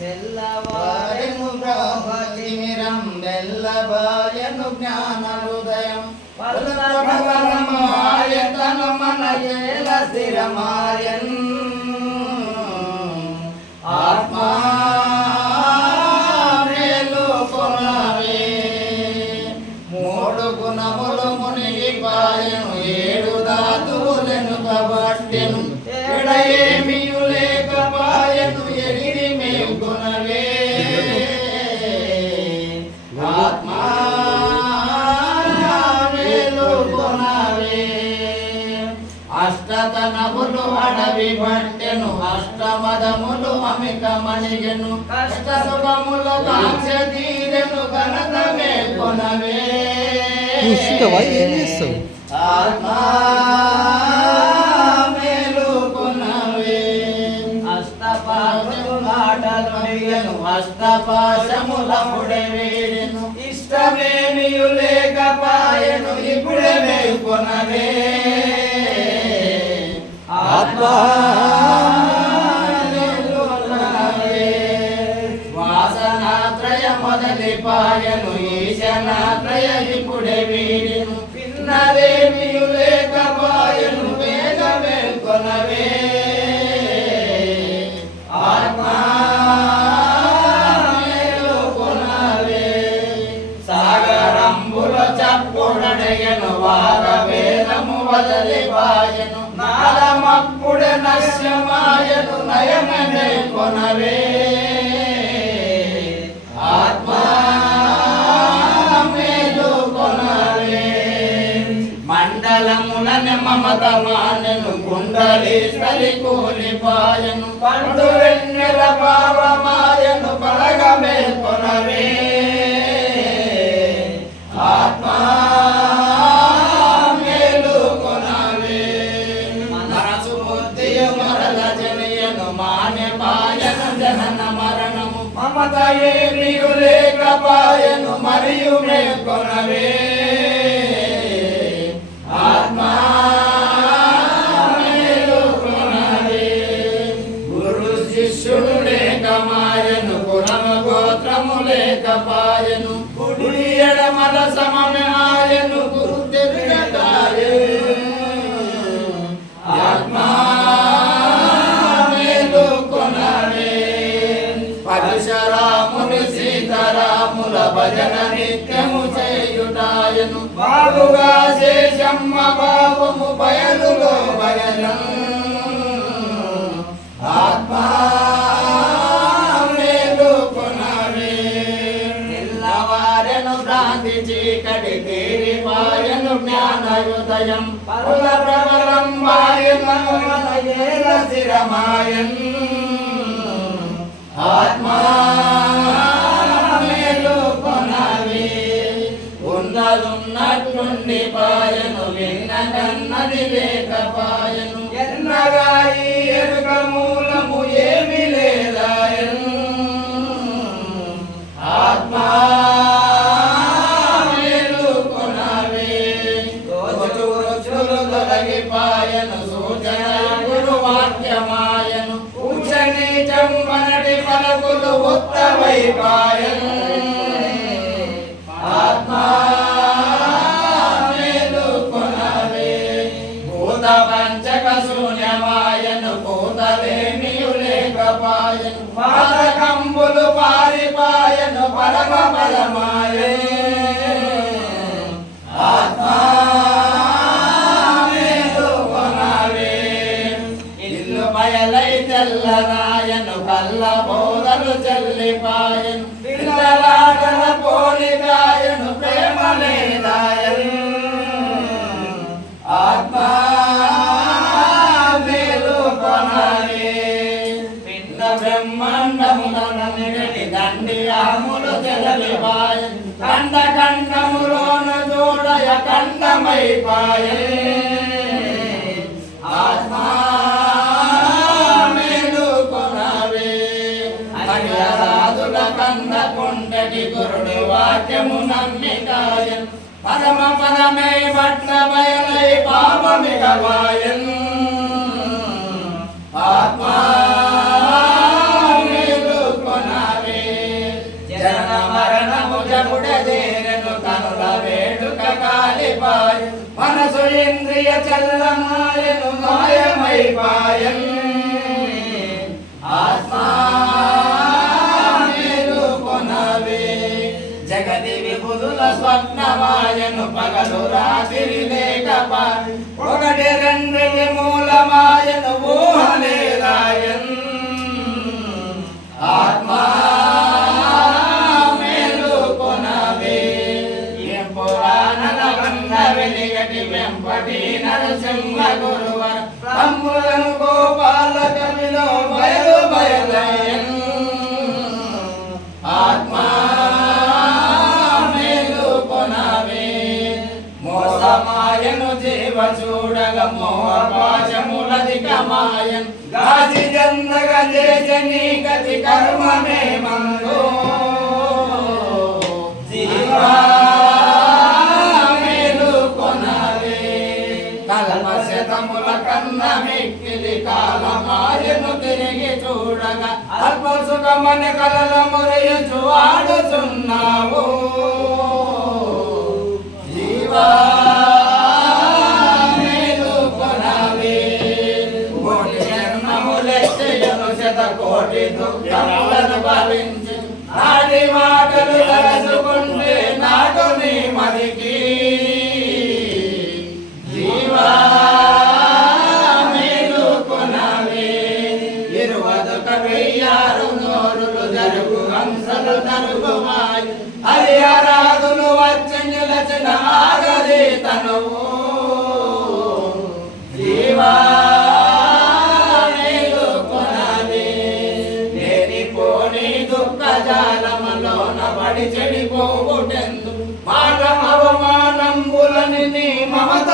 తెల్లవారెను బ్రహ్మతిమిరం వెల్లబాయను జ్ఞాన హృదయం పరమయతను మన ఏల స్థిరమాయన్ ఆత్మా మేలుకొనవే మూడు గుణములు మునిగిపాయను ఏడు ధాతువులను కబట్టెను ఎడయేమియు లేకపాయను ఎగిరి మేల్కొనవే ఆత్మా మేలుకొనవే అష్టతనములు అడవి పట్టెను అష్టమదములు అమిక మణిగెను కష్ట సుఖములు కాంక్ష తీరెను ఘనత మేల్కొనవే ఆత్మా మేలుకొనవే అష్టపాశము ఆటలు అష్టపాశముల పుడే వేడెను ఇష్టమేమియు లేకపాయను ఇప్పుడే మేల్కొనవే ఆత్మా మేలుకొనవే వాసనాత్రయ మొదలిపాయను ఈశనాత్రయ ఇప్పుడే వీడెను పిన్నదేమియు లేకపాయను వేగ మేల్కొనవే ఆత్మా మేలుకొనవే సాగరంబుల చప్పుడడగను వాగ వేదము వదలిపాయను నాదమప్పుడే నశ్యమాయను నయన మేల్కొనవే ఆత్మా మేలుకొనవే మండలములని మమత మానెను కుండలీశ్వరి కూలిపాయను పండు వెన్నెల పావమాయను పడగ మేల్కొనవే ఆత్మా మేలుకొనవే మనసు బుద్ధియు మరల జనయను మాన్యమాయను జనన మరణము మమత ఏమియు లేకపాయను మరియు మేల్కొనవే ఆత్మా మేలుకొనవే గురు శిష్యుడు లేకమాయను కులము గోత్రము లేకపాయను కుడి ఎడమల సమమే ఆయను గురు తిరుగతాయను ఆత్మా మేలుకొనవే పరశురాముని సీతారాముల భజన నిత్యము చేయుటాయను బాబుగా శేషమ్మ బాబము బయలులో భజనం ఆత్మా మేలుకొనవే తెల్లవారెను భ్రాంతి చీకటి తీరిపాయను జ్ఞానయుదయం పరుల ప్రబలం వాయను మన ఏల స్థిరమాయన్ ఆత్మా మేలుకొనవే ఉన్నదున్నట్టుండి పాయను విన్నదన్నది లేకపాయను ఎన్నగా ఈ ఎరుక మూలము ఏమి లేదాయను ఆత్మా మేలుకొనవే దోచులు తొలగిపాయను సూచన గురు వాక్యమాయను పూజ నీచం మనటి పలుకులు ఉత్తమైపాయను ఆత్మా మేలుకొనవే భూత పంచక శూన్యమాయను భూతలేమియు లేకపాయను పాతకంబులు పారిపాయను పరమ పదమాయను ఆత్మా మేలుకొనవే ఇల్లు బయలై తెల్లనాయను కల్ల బోధలు చెల్లిపాయను పిల్లలాటల పోలిగాయను ప్రేమ లేదాయను ఆత్మా మేలుకొనవే పిన్న బ్రహ్మాండములనగడి దండి ఆములు తెలవిపాయను కండ కండములోన జోడయ కండమైపాయను ఆత్మా మేలుకొనవే హరిహరాదుల కంద కొండటి గురుడు వాక్యము నమ్మికాయన్ పరమ పదమై పట్ల బయలై పాపమిగవాయన్ ఆత్మా మేలుకొనవే ఎల్లనాయను మాయమైపాయన్ ఆత్మా మేలుకొనవే జగతి విభుదుల స్వప్నమాయను పగలు రాత్రి లేకపా ఒకటి రెండిటి మూలమాయను ఊహలేదాయన్ ఆత్మా మేలుకొనవే ఏం పురాణల వన్న వెలిగటి వెంపటి నరసింహ గురువర తమ్ములను గోపాల కవిలో బయలయన్ ఆత్మా మేలుకొనవే మోసమాయను జీవ చూడగ మోహపాశములధికమాయన్ గాజి జందగ జని గతి కర్మమే మందో జీవా మేలుకొనవే కల్మశతముల కన్న మిక్కిలి కాలమాయను తిరిగి చూడగా అల్ప సుఖమని కలల మురయుచు ఆడుచున్నావు జీవా మేలుకొనవే కోటి జన్మములెత్తెయను శతకోటి దుఃఖములను భవించి నాటి మాటలు తలచుకుంటే నాటు నీ మదికి జీవా మేలుకొనవే ఇరువదుక వెయ్యారు నోరులు జరుగు హంసలు తరుగుమాయి హరిహరాదులు వచ్చి నిలచిన ఆగది తనువు జీవా మేలుకొనవే లేనిపోని దుఃఖ జాలములోన పడి చెడిపోవుటెందు మాట అవమానంబులని నీ మమత